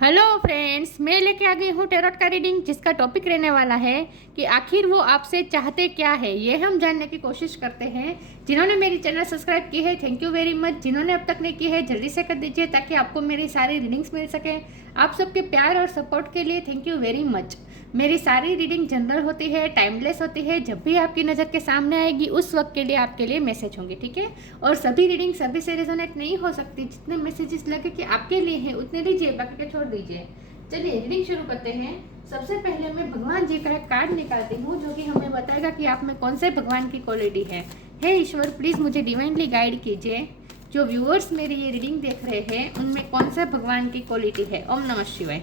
Hello friends, मैं लेके आ गई हूँ टैरोट का रीडिंग, जिसका टॉपिक रहने वाला है कि आखिर वो आपसे चाहते क्या है। ये हम जानने की कोशिश करते हैं। जिन्होंने मेरी चैनल सब्सक्राइब की है, थैंक यू वेरी मच। जिन्होंने अब तक नहीं की है, जल्दी से कर दीजिए ताकि आपको मेरी सारी रीडिंग्स मिल सके। आप सबके प्यार और सपोर्ट के लिए थैंक यू वेरी मच। मेरी सारी रीडिंग जनरल होती है, टाइमलेस होती है। जब भी आपकी नज़र के सामने आएगी उस वक्त के लिए आपके लिए मैसेज होंगे, ठीक है। और सभी रीडिंग सभी से रेजोनेट नहीं हो सकती। जितने मैसेजेस लगे कि आपके लिए हैं उतने लीजिए, बाकी के छोड़ दीजिए। चलिए रीडिंग शुरू करते हैं। सबसे पहले मैं भगवान जी का एक कार्ड निकालती हूँ जो कि हमें बताएगा कि आप में कौन से भगवान की क्वालिटी है। हे ईश्वर, प्लीज़ मुझे डिवाइनली गाइड कीजिए। जो व्यूअर्स मेरी ये रीडिंग देख रहे हैं उनमें कौन सा भगवान की क्वालिटी है। ओम नमः शिवाय।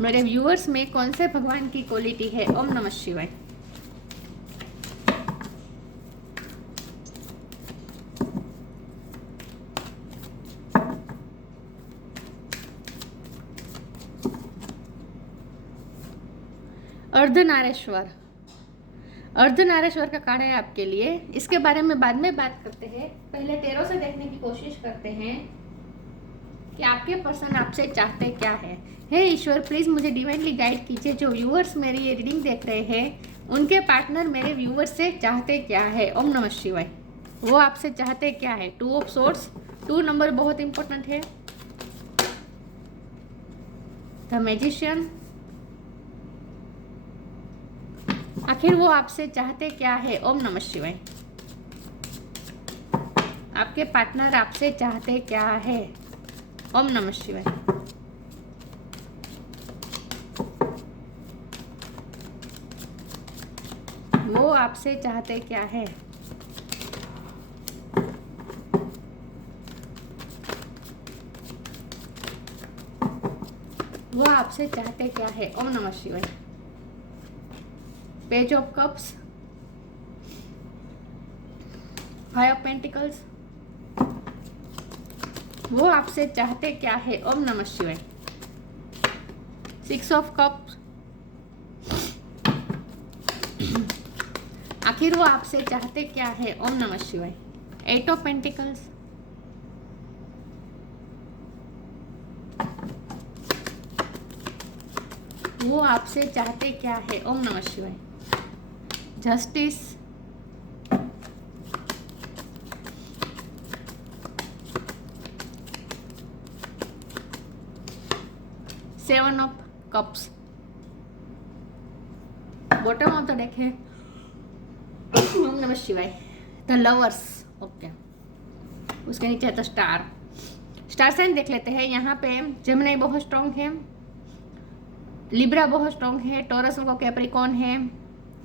मेरे व्यूअर्स में कौन से भगवान की क्वालिटी है। ओम नमः शिवाय। अर्धनारेश्वर। अर्धनारेश्वर का कार्ड है आपके लिए। इसके बारे में बाद में बात करते हैं। पहले टैरो से देखने की कोशिश करते हैं कि आपके पर्सन आपसे चाहते क्या है। हे ईश्वर, प्लीज मुझे डिवाइनली गाइड कीजिए। जो व्यूअर्स मेरी ये रीडिंग देख रहे हैं उनके पार्टनर मेरे व्यूअर्स से चाहते क्या है। ओम नमः शिवाय। वो आपसे चाहते क्या है। 2 ऑफ सोर्ड्स, 2 नंबर बहुत इंपॉर्टेंट है। The magician. आखिर वो आपसे चाहते क्या है। ओम नमः शिवाय। आपके पार्टनर आपसे चाहते क्या है। ओम नमः शिवाय। वो आपसे चाहते क्या है। वो आपसे चाहते क्या है। ओम नमः शिवाय। Page of cups, 5 of pentacles. वो आपसे चाहते क्या है। ओम नमः शिवाय। 6 ऑफ कप्स। आखिर वो आपसे चाहते क्या है। ओम नमः शिवाय। 8 ऑफ पेंटिकल्स। वो आपसे चाहते क्या है। ओम नमः शिवाय। Justice. 7 of cups. Bottom of the deck है। ओम नमः शिवाय। The lovers. ओके, उसके नीचे है द स्टार। स्टार साइन देख लेते हैं। यहाँ पे जेमिनी बहुत स्ट्रॉन्ग है, लिब्रा बहुत स्ट्रॉन्ग है, टॉरस को कैप्रिकॉन है,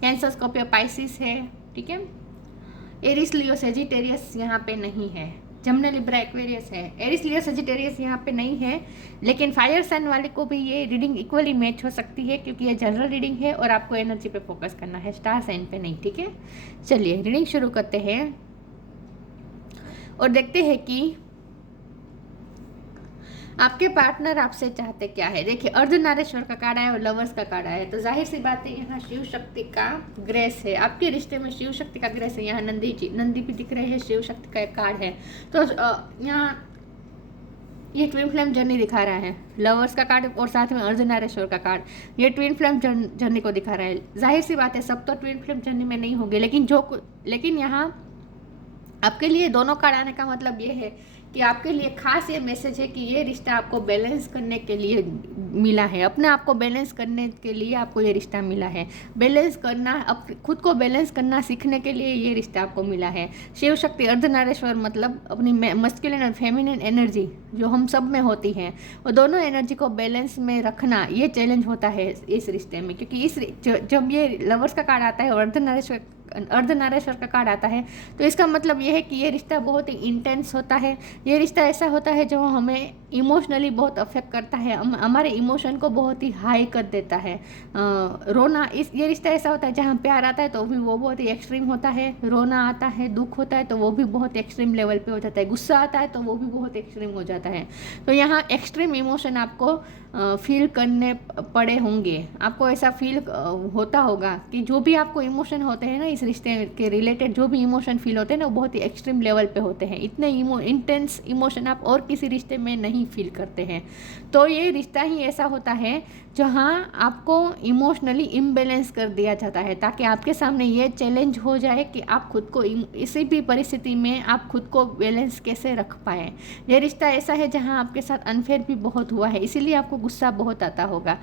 कैंसर स्कॉर्पियो पाइसिस है, ठीक है। एरिस लियो सेजिटेरियस यहाँ पे नहीं है। जमने लिब्रा एक्वेरियस है। एरिस लियो सेजिटेरियस यहाँ पे नहीं है, लेकिन फायर साइन वाले को भी ये रीडिंग इक्वली मैच हो सकती है क्योंकि ये जनरल रीडिंग है और आपको एनर्जी पे फोकस करना है, स्टार साइन पे नहीं, ठीक है। चलिए रीडिंग शुरू करते हैं और देखते हैं कि आपके पार्टनर आपसे चाहते क्या है। देखिए, अर्धनारेश्वर का कार्ड आया और लवर्स का कार्ड आया, तो जाहिर सी बात है यहाँ शिव शक्ति का ग्रेस है। आपके रिश्ते में शिव शक्ति का ग्रेस है। यहाँ नंदी भी दिख रहे हैं, शिव शक्ति का एक कार्ड है। तो यहाँ ये ट्विन फ्लेम जर्नी दिखा रहा है, लवर्स का कार्ड और साथ में अर्धनारेश्वर का कार्ड ये ट्विन फ्लेम जर्नी को दिखा रहा है। जाहिर सी बात है सब तो ट्विन फ्लेम जर्नी में नहीं होंगे, लेकिन यहाँ आपके लिए दोनों कार्ड आने का मतलब ये है कि आपके लिए खास ये मैसेज है कि ये रिश्ता आपको बैलेंस करने के लिए मिला है। अपने आप को बैलेंस करने के लिए आपको ये रिश्ता मिला है। बैलेंस करना, खुद को बैलेंस करना सीखने के लिए ये रिश्ता आपको मिला है। शिव शक्ति अर्धनारेश्वर मतलब अपनी मस्कुलिन और फेमिनिन एनर्जी जो हम सब में होती है, वो दोनों एनर्जी को बैलेंस में रखना ये चैलेंज होता है इस रिश्ते में। क्योंकि जब ये लवर्स का कार्ड आता है और अर्धनारेश्वर का कार्ड आता है तो इसका मतलब ये है कि ये रिश्ता बहुत ही इंटेंस होता है। ये रिश्ता ऐसा होता है जो हमें इमोशनली बहुत अफेक्ट करता है, हमारे इमोशन को बहुत ही हाई कर देता है। रोना, ये रिश्ता ऐसा होता है जहाँ प्यार आता है तो भी वो बहुत ही एक्सट्रीम होता है, रोना आता है, दुख होता है तो वो भी बहुत एक्सट्रीम लेवल पे हो जाता है, गुस्सा आता है तो वो भी बहुत एक्सट्रीम हो जाता है। तो यहाँ एक्सट्रीम इमोशन आपको फील करने पड़े होंगे। आपको ऐसा फील होता होगा कि जो भी आपको इमोशन होते हैं ना इस रिश्ते के रिलेटेड, जो भी इमोशन फील होते हैं ना वो बहुत ही एक्सट्रीम लेवल पे होते हैं। इतने इंटेंस इमोशन आप और किसी रिश्ते में नहीं नहीं फील करते हैं। तो ये रिश्ता ही ऐसा होता है जहाँ आपको इमोशनली इम्बैलेंस कर दिया जाता है, ताकि आपके सामने ये चैलेंज हो जाए कि आप खुद को किसी भी परिस्थिति में आप खुद को बैलेंस कैसे रख पाएँ। ये रिश्ता ऐसा है जहाँ आपके साथ अनफेयर भी बहुत हुआ है, इसीलिए आपको गुस्सा बहुत आता होगा।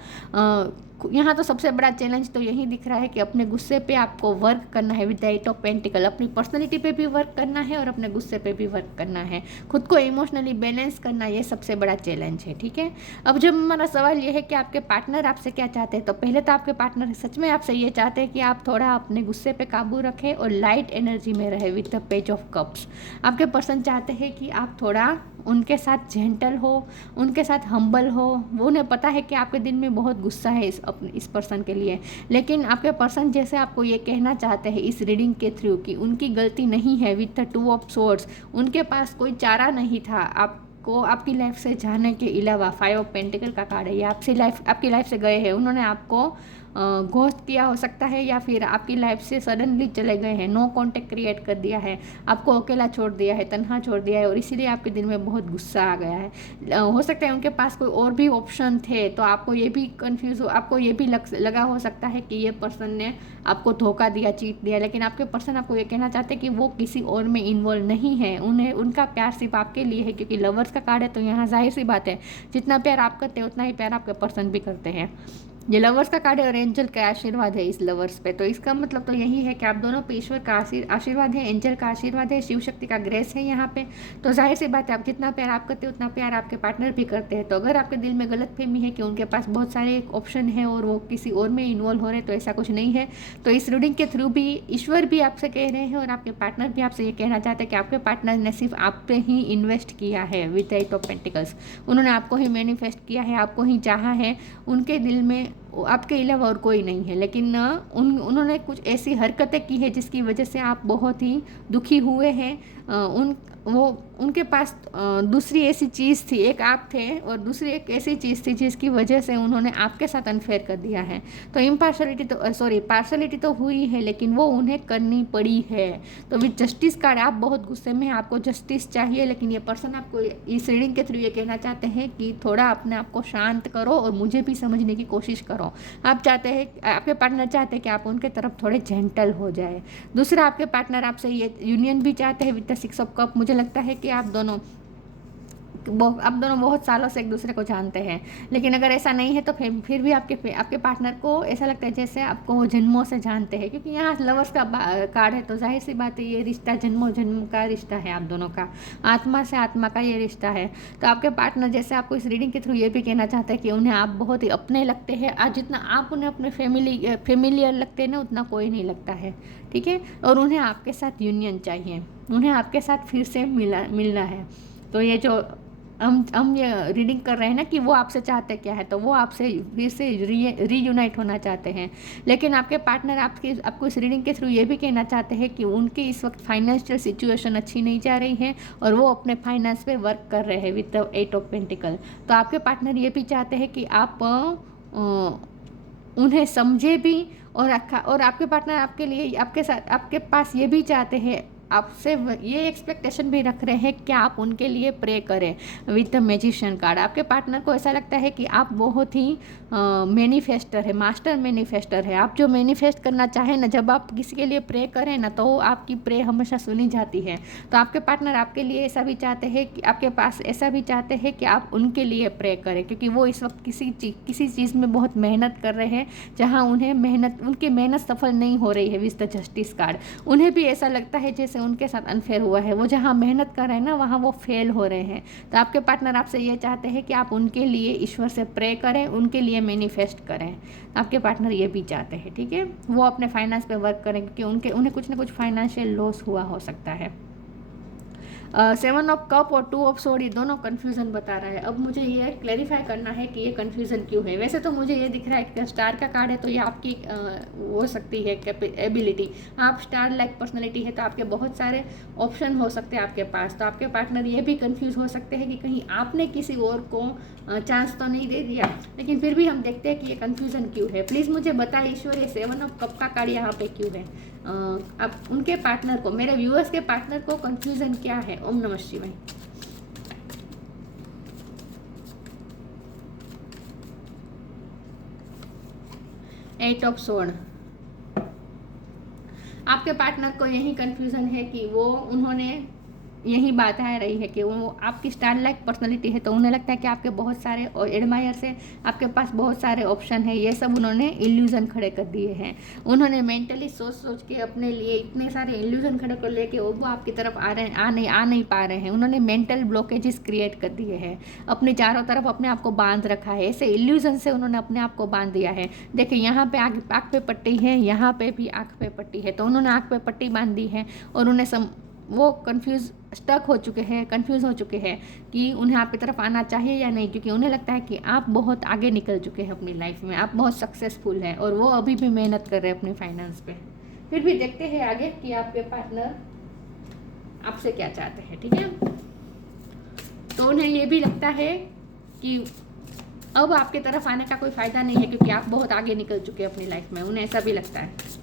यहाँ तो सबसे बड़ा चैलेंज तो यही दिख रहा है कि अपने गुस्से पे आपको वर्क करना है with the eight of pentacle. अपनी पर्सनैलिटी पे भी वर्क करना है और अपने गुस्से पे भी वर्क करना है, खुद को इमोशनली बैलेंस करना, ये सबसे बड़ा चैलेंज है। ठीक है, अब जब हमारा सवाल ये है कि आपके पार्टनर आपसे क्या चाहते हैं, तो पहले तो आपके पार्टनर सच में आपसे ये चाहते हैं कि आप थोड़ा अपने गुस्से पे काबू रखें और लाइट एनर्जी में रहे with the page of cups. आपके पर्सन चाहते हैं कि आप थोड़ा उनके साथ जेंटल हो, उनके साथ हम्बल हो। वो उन्हें पता है कि आपके दिल में बहुत गुस्सा है इस पर्सन के लिए, लेकिन आपके पर्सन जैसे आपको ये कहना चाहते हैं इस रीडिंग के थ्रू कि उनकी गलती नहीं है with the two of swords. उनके पास कोई चारा नहीं था आपको आपकी लाइफ से जाने के अलावा। 5 ऑफ पेंटिकल का कार्ड है, ये आपकी लाइफ से गए हैं, उन्होंने आपको घोस्ट किया हो सकता है, या फिर आपकी लाइफ से सडनली चले गए हैं, नो कांटेक्ट क्रिएट कर दिया है, आपको अकेला छोड़ दिया है, तन्हा छोड़ दिया है, और इसीलिए आपके दिल में बहुत गुस्सा आ गया है। हो सकता है उनके पास कोई और भी ऑप्शन थे, तो आपको ये भी कंफ्यूज हो, आपको ये भी लगा हो सकता है कि ये पर्सन ने आपको धोखा दिया, चीट दिया, लेकिन आपके पर्सन आपको ये कहना चाहते हैं कि वो किसी और में इन्वॉल्व नहीं है, उन्हें उनका प्यार सिर्फ आपके लिए है। क्योंकि लवर्स का कार्ड है, तो यहाँ जाहिर सी बात है जितना प्यार आप करते हैं उतना ही प्यार आपके पर्सन भी करते हैं। ये लवर्स का कार्ड है और एंजल का आशीर्वाद है इस लवर्स पे, तो इसका मतलब तो यही है कि आप दोनों पे ईश्वर का आशीर्वाद है, एंजल का आशीर्वाद है, शिव शक्ति का ग्रेस है यहाँ पे। तो जाहिर सी बात है आप जितना प्यार आप करते हैं उतना प्यार आपके पार्टनर भी करते हैं। तो अगर आपके दिल में गलतफहमी है कि उनके पास बहुत सारे ऑप्शन है और वो किसी और में इन्वॉल्व हो रहे हैं, तो ऐसा कुछ नहीं है। तो इस रीडिंग के थ्रू भी ईश्वर भी आपसे कह रहे हैं और आपके पार्टनर भी आपसे ये कहना चाहते हैं कि आपके पार्टनर ने सिर्फ आप पे ही इन्वेस्ट किया है with the eight of pentacles. उन्होंने आपको ही मैनिफेस्ट किया है, आपको ही चाहा है, उनके दिल में आपके अलावा और कोई नहीं है। लेकिन उन्होंने कुछ ऐसी हरकतें की है जिसकी वजह से आप बहुत ही दुखी हुए हैं। उनके पास दूसरी ऐसी चीज़ थी, एक आप थे और दूसरी एक ऐसी चीज़ थी जिसकी वजह से उन्होंने आपके साथ अनफेयर कर दिया है। तो पार्शलिटी तो हुई है, लेकिन वो उन्हें करनी पड़ी है। तो विद जस्टिस कार्ड आप बहुत गुस्से में हैं, आपको जस्टिस चाहिए, लेकिन ये पर्सन आपको इस रीडिंग के थ्रू ये कहना चाहते हैं कि थोड़ा अपने आप को शांत करो और मुझे भी समझने की कोशिश करो। आप चाहते हैं, आपके पार्टनर चाहते हैं कि आप उनके तरफ थोड़े जेंटल हो जाए। दूसरा, आपके पार्टनर आपसे ये यूनियन भी चाहते हैं विद द 6 ऑफ कप। मुझे लगता है कि आप दोनों बहुत सालों से एक दूसरे को जानते हैं, लेकिन अगर ऐसा नहीं है तो फिर भी आपके पार्टनर को ऐसा लगता है जैसे आपको वो जन्मों से जानते हैं। क्योंकि यहाँ लवर्स का कार्ड है, तो जाहिर सी बात है ये रिश्ता जन्मों जन्म का रिश्ता है, आप दोनों का आत्मा से आत्मा का ये रिश्ता है। तो आपके पार्टनर जैसे आपको इस रीडिंग के थ्रू ये भी कहना चाहते हैं कि उन्हें आप बहुत ही अपने लगते हैं। आज जितना आप उन्हें अपने फेमिलियर लगते हैं ना, उतना कोई नहीं लगता है। ठीक है, और उन्हें आपके साथ यूनियन चाहिए, उन्हें आपके साथ फिर से मिलना है। तो ये जो हम ये रीडिंग कर रहे हैं ना कि वो आपसे चाहते क्या है, तो वो आपसे फिर से रीयूनाइट होना चाहते हैं। लेकिन आपके पार्टनर आपको इस रीडिंग के थ्रू ये भी कहना चाहते हैं कि उनकी इस वक्त फाइनेंशियल सिचुएशन अच्छी नहीं जा रही है और वो अपने फाइनेंस पे वर्क कर रहे हैं विद द 8 ऑफ पेंटिकल। तो आपके पार्टनर ये भी चाहते हैं कि आप उन्हें समझे भी, और आपके पार्टनर आपके लिए आपके पास ये भी चाहते हैं, आपसे ये एक्सपेक्टेशन भी रख रहे हैं कि आप उनके लिए प्रे करें विद द मैजिशियन कार्ड। आपके पार्टनर को ऐसा लगता है कि आप बहुत ही मैनिफेस्टर है, मास्टर मैनिफेस्टर है। आप जो मैनिफेस्ट करना चाहें ना, जब आप किसी के लिए प्रे करें ना, तो आपकी प्रे हमेशा सुनी जाती है। तो आपके पार्टनर आपके लिए ऐसा भी चाहते हैं कि आपके पास ऐसा भी चाहते हैं कि आप उनके लिए प्रे करें, क्योंकि वो इस वक्त किसी चीज़ में बहुत मेहनत कर रहे हैं जहाँ उनकी मेहनत सफल नहीं हो रही है विद द जस्टिस कार्ड। उन्हें भी ऐसा लगता है जैसे उनके साथ अनफेयर हुआ है, वो जहाँ मेहनत कर रहे हैं ना वहाँ वो फेल हो रहे हैं। तो आपके पार्टनर आपसे ये चाहते हैं कि आप उनके लिए ईश्वर से प्रे करें, उनके लिए मैनिफेस्ट करें। आपके पार्टनर ये भी चाहते हैं, ठीक है, वो अपने फाइनेंस पे वर्क करें क्योंकि उन्हें कुछ ना कुछ फाइनेंशियल लॉस हुआ हो सकता है। 7 ऑफ कप और 2 ऑफ सोड, ये दोनों कन्फ्यूज़न बता रहा है। अब मुझे ये क्लैरिफाई करना है कि ये कन्फ्यूज़न क्यों है। वैसे तो मुझे ये दिख रहा है कि स्टार का कार्ड है, तो ये आपकी हो सकती है एबिलिटी। आप स्टार लाइक पर्सनैलिटी है, तो आपके बहुत सारे ऑप्शन हो सकते हैं आपके पास। तो आपके पार्टनर ये भी कन्फ्यूज़ हो सकते हैं कि कहीं आपने किसी और को चांस तो नहीं दे दिया। लेकिन फिर भी हम देखते हैं कि ये कन्फ्यूज़न क्यों है। प्लीज़ मुझे बताएं ईश्वर, ये 7 ऑफ कप का कार्ड यहाँ पे क्यों है। अब उनके पार्टनर को, मेरे व्यूअर्स के पार्टनर को कन्फ्यूज़न क्या है। ओम नमः शिवाय। 8 ऑफ स्वर्ण। आपके पार्टनर को यही कंफ्यूजन है कि वो उन्होंने यही बात आ रही है कि वो आपकी स्टार लाइक पर्सनालिटी है, तो उन्हें लगता है कि आपके बहुत सारे एडमायर्स हैं, आपके पास बहुत सारे ऑप्शन है, ये सब उन्होंने इल्यूजन खड़े कर दिए हैं। उन्होंने मेंटली सोच सोच के अपने लिए इतने सारे इल्यूजन खड़े कर लिए कि वो आपकी तरफ आ नहीं पा रहे हैं। उन्होंने मेंटल ब्लॉकेजेस क्रिएट कर दिए हैं, अपने चारों तरफ अपने आप को बांध रखा है, ऐसे इल्यूजन से उन्होंने अपने आप को बांध दिया है। देखिए यहाँ पे आँख पे पट्टी है, यहाँ पे भी आँख पे पट्टी है, तो उन्होंने आँख पे पट्टी बांध दी है और उन्हें वो स्टक हो चुके हैं, कंफ्यूज हो चुके हैं कि उन्हें आपकी तरफ आना चाहिए या नहीं, क्योंकि उन्हें लगता है कि आप बहुत आगे निकल चुके हैं अपनी लाइफ में, आप बहुत सक्सेसफुल हैं और वो अभी भी मेहनत कर रहे हैं अपने फाइनेंस पे। फिर भी देखते हैं आगे कि आपके पार्टनर आपसे क्या चाहते हैं, ठीक है। तो उन्हें ये भी लगता है कि अब आपकी तरफ आने का कोई फ़ायदा नहीं है, क्योंकि आप बहुत आगे निकल चुके हैं अपनी लाइफ में, उन्हें ऐसा भी लगता है।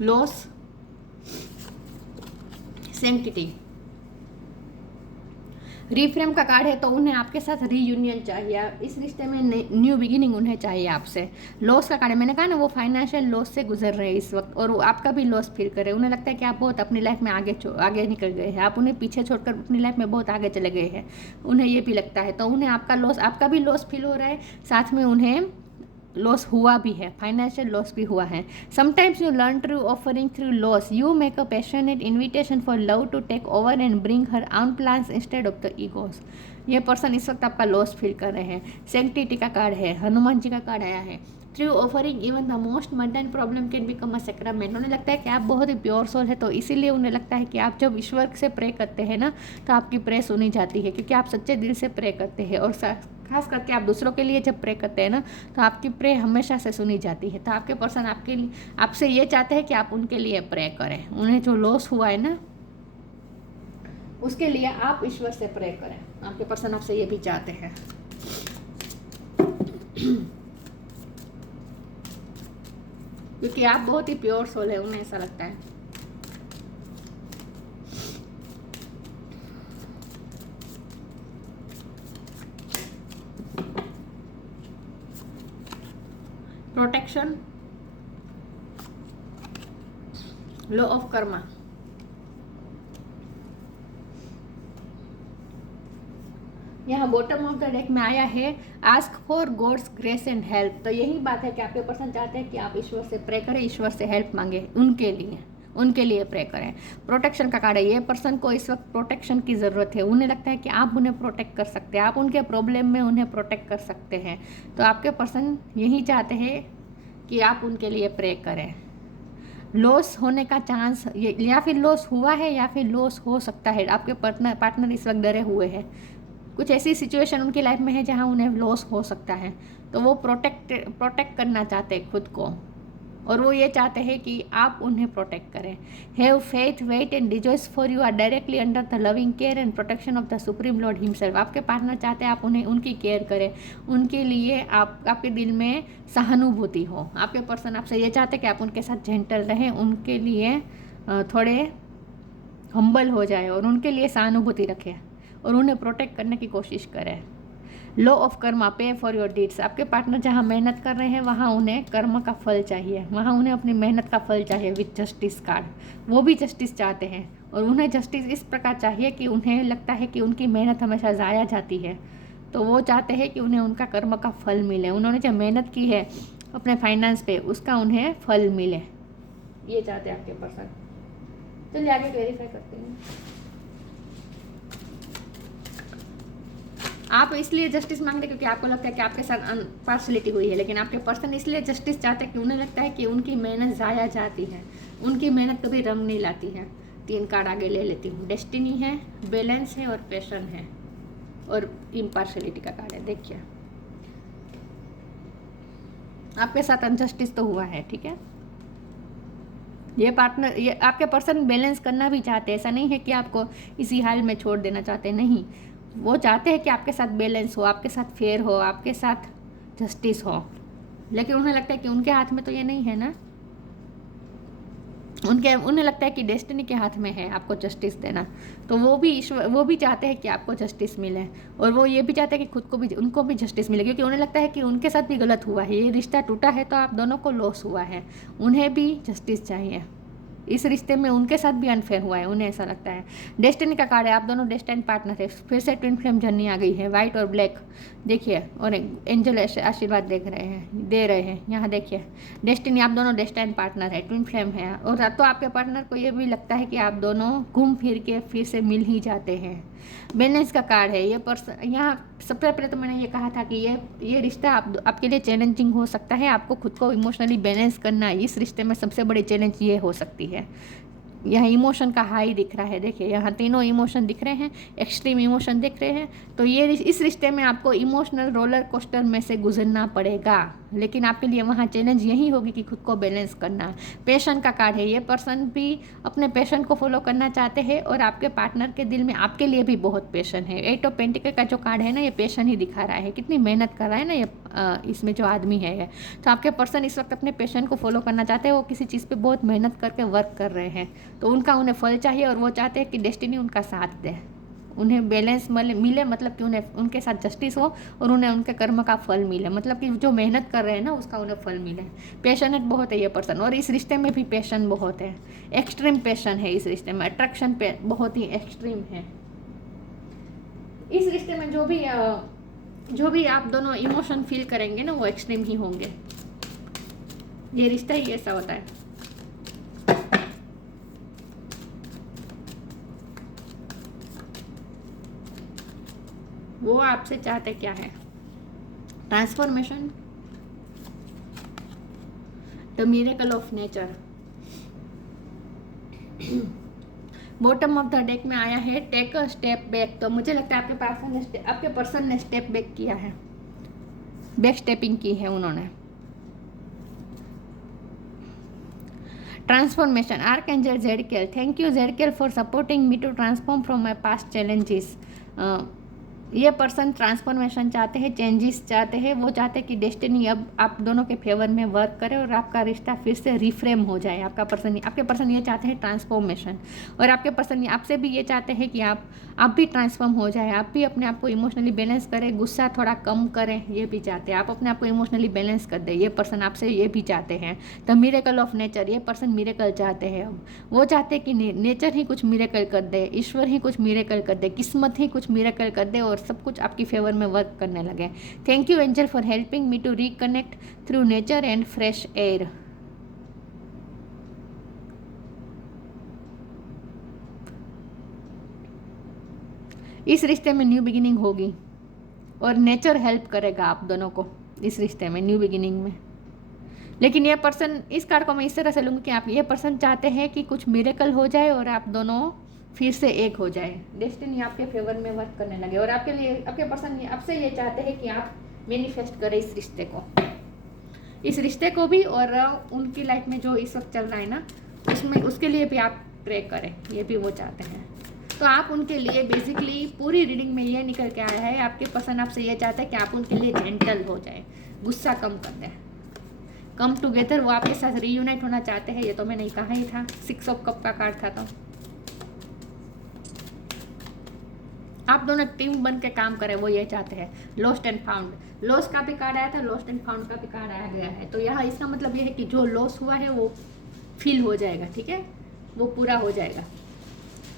लॉस, सैंक्टिटी, रिफ्रेम का कार्ड है, तो उन्हें आपके साथ रीयूनियन चाहिए, इस रिश्ते में न्यू बिगिनिंग उन्हें चाहिए आपसे। लॉस का कार्ड है, मैंने कहा ना वो फाइनेंशियल लॉस से गुजर रहे हैं इस वक्त और वो आपका भी लॉस फील कर रहे हैं। उन्हें लगता है कि आप बहुत अपनी लाइफ में आगे निकल गए हैं, आप उन्हें पीछे छोड़कर अपनी लाइफ में बहुत आगे चले गए हैं, उन्हें ये भी लगता है। तो उन्हें आपका भी लॉस फील हो रहा है, साथ में उन्हें लॉस हुआ भी है, फाइनेंशियल लॉस भी हुआ है। Sometimes you learn through offering through loss, you make a passionate invitation for love to take over and bring her on plans instead of the egos. ये पर्सन इस वक्त आपका लॉस फील कर रहे हैं। सैंक्टिटी का कार्ड है, हनुमान जी का कार्ड आया है। Through offering even the most mundane problem can become a sacrament. उन्हें लगता है कि आप बहुत ही प्योर सोल है, तो इसीलिए उन्हें लगता है कि आप जब ईश्वर से प्रे करते हैं ना, तो आपकी प्रे सुनी जाती है, क्योंकि आप सच्चे दिल से प्रे करते हैं और खास करके आप दूसरों के लिए जब प्रे करते हैं ना, तो आपकी प्रे हमेशा से सुनी जाती है। तो आपके पर्सन आपसे ये चाहते हैं कि आप उनके लिए प्रे करें, उन्हें जो लॉस हुआ है ना उसके लिए आप ईश्वर से प्रे करें। आपके पर्सन आपसे ये भी चाहते हैं। क्योंकि आप बहुत ही प्योर सोल है, उन्हें ऐसा लगता है। प्रोटेक्शन, लॉ ऑफ कर्मा, यहाँ बॉटम ऑफ द डेक में आया है ask for God's grace and help. तो यही बात है कि आपके पर्सन चाहते हैं कि आप ईश्वर से प्रे करें, ईश्वर से हेल्प मांगे, उनके लिए प्रे करें। प्रोटेक्शन का कार्ड है, ये पर्सन को इस वक्त प्रोटेक्शन की ज़रूरत है। उन्हें लगता है कि आप उन्हें प्रोटेक्ट कर सकते हैं, आप उनके प्रॉब्लम में उन्हें प्रोटेक्ट कर सकते हैं। तो आपके पर्सन यही चाहते हैं कि आप उनके लिए प्रे करें। लॉस होने का चांस, या फिर लॉस हुआ है या फिर लॉस हो सकता है। आपके पार्टनर इस वक्त डरे हुए हैं, कुछ ऐसी सिचुएशन उनकी लाइफ में है जहां उन्हें लॉस हो सकता है, तो वो प्रोटेक्ट करना चाहते हैं खुद को, और वो ये चाहते हैं कि आप उन्हें प्रोटेक्ट करें। Have faith, wait and rejoice for you are directly under the loving care and protection of the supreme Lord himself. आपके पार्टनर चाहते हैं आप उन्हें उनकी केयर करें, उनके लिए आपके दिल में सहानुभूति हो। आपके पर्सन आपसे ये चाहते हैं कि आप उनके साथ जेंटल रहें, उनके लिए थोड़े हम्बल हो जाए और उनके लिए सहानुभूति रखें और उन्हें प्रोटेक्ट करने की कोशिश करें। लॉ ऑफ कर्मा, पे फॉर योर डीड्स। आपके पार्टनर जहाँ मेहनत कर रहे हैं वहाँ उन्हें कर्म का फल चाहिए, वहाँ उन्हें अपनी मेहनत का फल चाहिए। विथ जस्टिस कार्ड, वो भी जस्टिस चाहते हैं और उन्हें जस्टिस इस प्रकार चाहिए कि उन्हें लगता है कि उनकी मेहनत हमेशा ज़ाया जाती है, तो वो चाहते हैं कि उन्हें उनका कर्म का फल मिले। उन्होंने जो मेहनत की है अपने फाइनेंस पे, उसका उन्हें फल मिले, ये चाहते हैं आपके पर्सन। चलिए आगे क्लेरिफाई करते हैं। आप इसलिए जस्टिस मांगते क्योंकि आपको लगता है कि आपके साथ अनपार्शलिटी हुई है, लेकिन आपके पर्सन इसलिए जस्टिस चाहते हैं कि उन्हें लगता है कि उनकी मेहनत ज़ाया जाती है, उनकी मेहनत कभी रंग नहीं लाती है। 3 कार्ड आगे ले लेती हूँ। डेस्टिनी है, बैलेंस है और पैशन है, और इम्पार्शलिटी का कार्ड है। देखिए आपके साथ अनजस्टिस तो हुआ है, ठीक है। ये आपके पर्सन बैलेंस करना भी चाहते हैं, ऐसा नहीं है कि आपको इसी हाल में छोड़ देना चाहते, नहीं, वो चाहते हैं कि आपके साथ बैलेंस हो, आपके साथ फेयर हो, आपके साथ जस्टिस हो, लेकिन उन्हें लगता है कि उनके हाथ में तो ये नहीं है ना। उन्हें लगता है कि डेस्टिनी के हाथ में है आपको जस्टिस देना, तो वो भी चाहते हैं कि आपको जस्टिस मिले, और वो ये भी चाहते हैं कि खुद को भी उनको भी जस्टिस मिले, क्योंकि उन्हें लगता है कि उनके साथ भी गलत हुआ है, ये रिश्ता टूटा है तो आप दोनों को लॉस हुआ है, उन्हें भी जस्टिस चाहिए। इस रिश्ते में उनके साथ भी अनफेयर हुआ है, उन्हें ऐसा लगता है। डेस्टिनी का कार्ड है, आप दोनों डेस्टिनी पार्टनर है। फिर से ट्विन फ्लेम जर्नी आ गई है, वाइट और ब्लैक देखिए, और एंजल आशीर्वाद दे रहे हैं यहाँ देखिए। डेस्टिनी, आप दोनों डेस्टिनी पार्टनर है, ट्विन फ्लेम है, और तो आपके पार्टनर को ये भी लगता है कि आप दोनों घूम फिर के फिर से मिल ही जाते हैं। बैलेंस का कार्ड है, ये पर्सन यहाँ सबसे पहले तो मैंने ये कहा था कि ये रिश्ता आपके लिए चैलेंजिंग हो सकता है, आपको खुद को इमोशनली बैलेंस करना, इस रिश्ते में सबसे बड़ी चैलेंज ये हो सकती है। यहाँ इमोशन का हाई दिख रहा है, देखिए यहाँ तीनों इमोशन दिख रहे हैं, एक्सट्रीम इमोशन दिख रहे हैं, तो ये इस रिश्ते में आपको इमोशनल रोलर कोस्टर में से गुजरना पड़ेगा, लेकिन आपके लिए वहाँ चैलेंज यही होगी कि खुद को बैलेंस करना। पैशन का कार्ड है, ये पर्सन भी अपने पैशन को फॉलो करना चाहते हैं, और आपके पार्टनर के दिल में आपके लिए भी बहुत पैशन है। 8 ऑफ पेंटिकल का जो कार्ड है ना, ये पैशन ही दिखा रहा है, कितनी मेहनत कर रहा है ना ये इसमें जो आदमी है। तो आपके पर्सन इस वक्त अपने पैशन को फॉलो करना चाहते हैं, वो किसी चीज़ पे बहुत मेहनत करके वर्क कर रहे हैं, तो उन्हें फल चाहिए, और वो चाहते हैं कि डेस्टिनी उनका साथ दे, उन्हें बैलेंस मिले, मतलब कि उन्हें उनके साथ जस्टिस हो और उन्हें उनके कर्म का फल मिले, मतलब कि जो मेहनत कर रहे हैं ना उसका उन्हें फल मिले। पैशनेट बहुत है ये पर्सन, और इस रिश्ते में भी पैशन बहुत है, एक्सट्रीम पैशन है इस रिश्ते में, अट्रैक्शन पे बहुत ही एक्सट्रीम है। इस रिश्ते में जो भी आप दोनों इमोशन फील करेंगे ना, वो एक्सट्रीम ही होंगे, ये रिश्ता ही ऐसा होता है। वो आपसे चाहते क्या है? Transformation, the miracle of nature. Bottom of the deck में आया है टेक अ स्टेप बैक, तो मुझे लगता है आपके पर्सन ने स्टेप बैक किया है, बैक स्टेपिंग की है उन्होंने। Transformation, archangel Zadkiel, thank you Zadkiel for supporting me to transform from my past challenges. ये पर्सन ट्रांसफॉर्मेशन चाहते हैं, चेंजेस चाहते हैं, वो चाहते हैं कि डेस्टिनी अब आप दोनों के फेवर में वर्क करे और आपका रिश्ता फिर से रिफ्रेम हो जाए। आपके पर्सन ये चाहते हैं ट्रांसफॉर्मेशन, और आपके पर्सन आपसे भी ये चाहते हैं कि आप भी ट्रांसफॉर्म हो जाए, आप भी अपने आप को इमोशनली बैलेंस करें, गुस्सा थोड़ा कम करें, ये भी चाहते हैं, आप अपने आप को इमोशनली बैलेंस कर दें, ये पर्सन आपसे ये भी चाहते हैं। द मिरेकल ऑफ नेचर, ये पर्सन मिरेकल चाहते हैं, अब वो चाहते हैं कि नेचर ही कुछ मिरेकल कर दे, ईश्वर ही कुछ मिरेकल कर दे, किस्मत ही कुछ मिरेकल कर दे, और सब कुछ आपकी फेवर में वर्क करने लगे। Thank you angel for helping me to reconnect through nature and fresh air. इस रिश्ते में न्यू बिगिनिंग होगी, और नेचर हेल्प करेगा आप दोनों को इस रिश्ते में न्यू बिगिनिंग में। लेकिन ये पर्सन, इस कार्ड को मैं इस तरह से लूँगी कि आप ये पर्सन चाहते हैं कि कुछ मिरेकल हो जाए और आप दोनों फिर से एक हो जाए, डेस्टिनी आपके फेवर में वर्क करने लगे, और आपके पर्सन आपसे ये चाहते हैं कि आप मैनिफेस्ट करें इस रिश्ते को भी, और उनकी लाइफ में जो इस वक्त चल रहा है ना उसके लिए भी आप प्रे करें, ये भी वो चाहते हैं। तो आप उनके लिए बेसिकली पूरी रीडिंग में ये निकल के आया है, आपके पर्सन आपसे ये चाहते हैं कि आप उनके लिए जेंटल हो जाए, गुस्सा कम कर दें, कम टुगेदर, वो आपके साथ रीयूनाइट होना चाहते हैं, ये तो मैंने कहा ही था। 6 ऑफ कप का कार्ड था, तो आप दोनों टीम बन के काम करें, वो ये चाहते हैं। लॉस्ट एंड फाउंड, लॉस का भी कार्ड आया था, लॉस्ट एंड फाउंड का भी कार्ड आया गया है, तो यहाँ इसका मतलब ये है कि जो लॉस हुआ है वो फील हो जाएगा, ठीक है, वो पूरा हो जाएगा,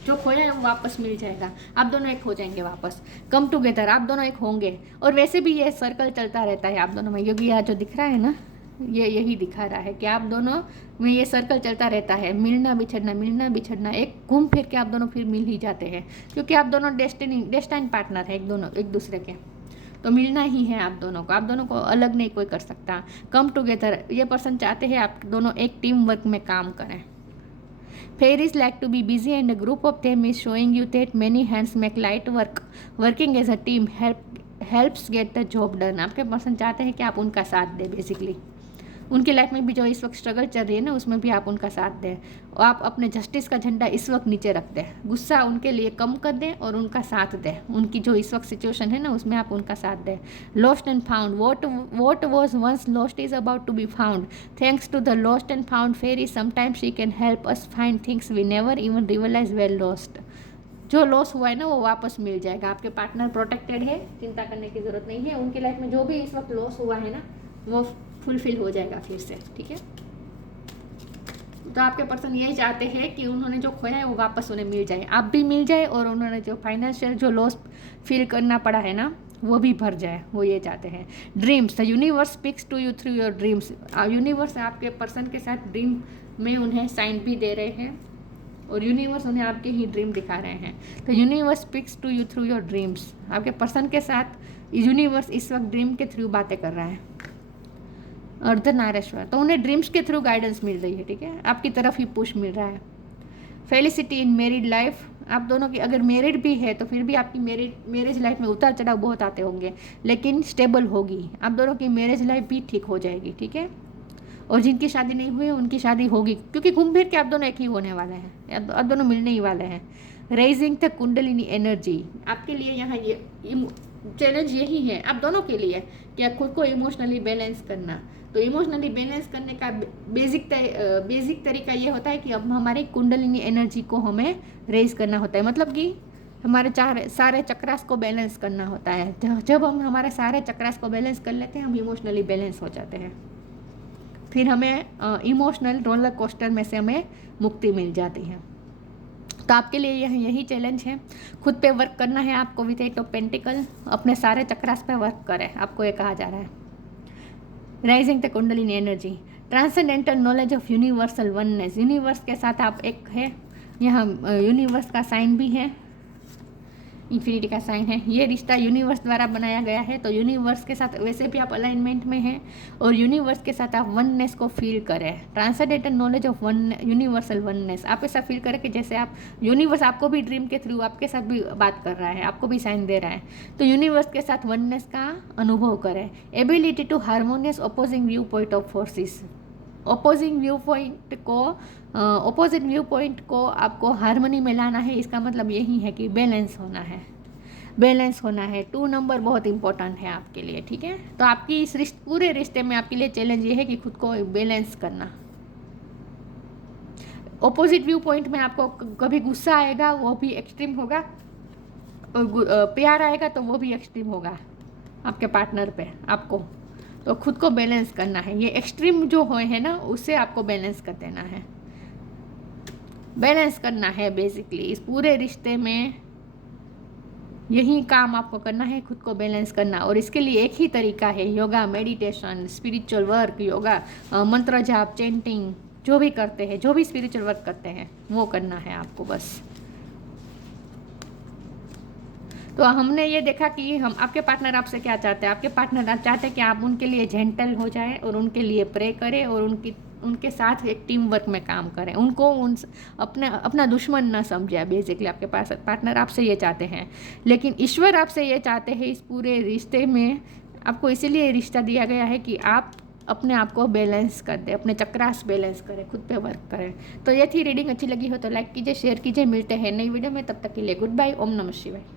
जो खोया है वो वापस मिल जाएगा, आप दोनों एक हो जाएंगे वापस, कम टुगेदर, आप दोनों एक होंगे। और वैसे भी ये सर्कल चलता रहता है आप दोनों में, क्योंकि यहाँ जो दिख रहा है ना, ये यही दिखा रहा है कि आप दोनों में ये सर्कल चलता रहता है, मिलना बिछड़ना, एक घूम फिर के आप दोनों फिर मिल ही जाते हैं, क्योंकि आप दोनों डेस्टाइन पार्टनर है एक दूसरे के, तो मिलना ही है आप दोनों को अलग नहीं कोई कर सकता। कम टुगेदर, ये पर्सन चाहते हैं आप दोनों एक टीम वर्क में काम करें। Fairies like to be busy and a group of them is showing you that many hands make light work. Working as a team helps get the job done. आपके person चाहते हैं कि आप उनका साथ दें बेसिकली, उनकी लाइफ में भी जो इस वक्त स्ट्रगल चल रही है ना, उसमें भी आप उनका साथ दें और आप अपने जस्टिस का झंडा इस वक्त नीचे रख दें, गुस्सा उनके लिए कम कर दें और उनका साथ दें। उनकी जो इस वक्त सिचुएशन है ना, उसमें आप उनका साथ दें। Lost and found, what was once lost is about to be found, thanks to the lost and found fairy sometimes she can help us find things we never even realise well lost. जो loss हुआ है ना, वो वापस मिल जाएगा। आपके partner protected है, चिंता करने की ज़रूरत नहीं है। उनकी लाइफ में जो भी इस वक्त लॉस हुआ है ना, वो फुलफिल हो जाएगा फिर से, ठीक है। तो आपके पर्सन यही चाहते हैं कि उन्होंने जो खोया है वो वापस उन्हें मिल जाए, आप भी मिल जाए, और उन्होंने जो फाइनेंशियल जो लॉस फील करना पड़ा है ना, वो भी भर जाए, वो ये चाहते हैं। Dreams, the universe speaks to you through your dreams. Universe आपके पर्सन के साथ ड्रीम में उन्हें साइन भी दे रहे हैं और यूनिवर्स उन्हें आपके ही ड्रीम दिखा रहे हैं। तो universe speaks to you through your dreams. आपके पर्सन के साथ यूनिवर्स इस वक्त ड्रीम के थ्रू बातें कर रहा है। अर्धनारीश्वर, तो उन्हें ड्रीम्स के थ्रू गाइडेंस मिल रही है, ठीक है, आपकी तरफ ही पुश मिल रहा है। फेलिसिटी इन मैरिड लाइफ, आप दोनों की अगर मैरिड भी है तो फिर भी आपकी मैरिज लाइफ में उतार चढ़ाव बहुत आते होंगे, लेकिन स्टेबल होगी। आप दोनों की मैरिज लाइफ भी ठीक हो जाएगी, ठीक है। और जिनकी शादी नहीं हुई है उनकी शादी होगी, क्योंकि घूम फिर के आप दोनों एक ही होने वाले हैं, आप दोनों मिलने ही वाले हैं। रेजिंग द कुंडलिनी एनर्जी, आपके लिए यहाँ ये चैलेंज यही है आप दोनों के लिए कि आप खुद को इमोशनली बैलेंस करना। तो इमोशनली बैलेंस करने का बेसिक तरीका ये होता है कि अब हमारी कुंडलिनी एनर्जी को हमें रेज करना होता है, मतलब कि हमारे सारे चक्रास को बैलेंस करना होता है। जब हम हमारे सारे चक्रास को बैलेंस कर लेते हैं, हम इमोशनली बैलेंस हो जाते हैं, फिर हमें इमोशनल रोलर कोस्टर में से हमें मुक्ति मिल जाती है। तो आपके लिए यही चैलेंज है, खुद पे वर्क करना है आपको। विद एट ऑफ पेंटिकल, अपने सारे चक्रास पे वर्क करें, आपको ये कहा जा रहा है। Rising the kundalini energy, transcendental knowledge of universal oneness, universe के साथ आप एक है। यहाँ यूनिवर्स का साइन भी है, इन्फिनिटी का साइन है। ये रिश्ता यूनिवर्स द्वारा बनाया गया है, तो यूनिवर्स के साथ वैसे भी आप अलाइनमेंट में हैं और यूनिवर्स के साथ आप वननेस को फील करें। Transcendental knowledge of one universal oneness, आप ऐसा फील करें कि जैसे आप यूनिवर्स आपको भी ड्रीम के थ्रू आपके साथ भी बात कर रहा है, आपको भी साइन दे रहा है। तो यूनिवर्स के साथ वननेस का अनुभव करें। Ability to harmonious opposing view point of forces, opposite view point को आपको हारमोनी में लाना है। इसका मतलब यही है कि बैलेंस होना है, बैलेंस होना है। 2 नंबर बहुत इंपॉर्टेंट है आपके लिए, ठीक है। तो आपकी इस पूरे रिश्ते में आपके लिए चैलेंज ये है कि खुद को बैलेंस करना। ऑपोजिट व्यू पॉइंट में आपको कभी गुस्सा आएगा, वो भी एक्सट्रीम होगा, और प्यार आएगा तो वो भी एक्सट्रीम होगा आपके पार्टनर पे आपको। तो खुद को बैलेंस करना है। ये एक्सट्रीम जो है ना, उससे आपको बैलेंस कर देना है, बैलेंस करना है। बेसिकली इस पूरे रिश्ते में यही काम आपको करना है, खुद को बैलेंस करना। और इसके लिए एक ही तरीका है, yoga, meditation, spiritual work, yoga, मंत्र जाप, चैंटिंग, जो भी करते हैं, जो भी स्पिरिचुअल वर्क करते हैं, वो करना है आपको बस। तो हमने ये देखा कि हम आपके पार्टनर आपसे क्या चाहते हैं। आपके पार्टनर आप चाहते हैं कि आप उनके लिए जेंटल हो जाएं और उनके लिए प्रे करें और उनके साथ एक टीम वर्क में काम करें, उनको अपना दुश्मन न समझे। बेसिकली आपके पास पार्टनर आपसे ये चाहते हैं, लेकिन ईश्वर आपसे ये चाहते हैं इस पूरे रिश्ते में। आपको इसीलिए रिश्ता दिया गया है कि आप अपने आप को बैलेंस कर दें, अपने चक्रास बैलेंस करें, खुद पे वर्क करें। तो ये थी रीडिंग। अच्छी लगी हो तो लाइक कीजिए, शेयर कीजिए। मिलते हैं नई वीडियो में, तब तक के लिए गुड बाय। ओम नमः शिवाय।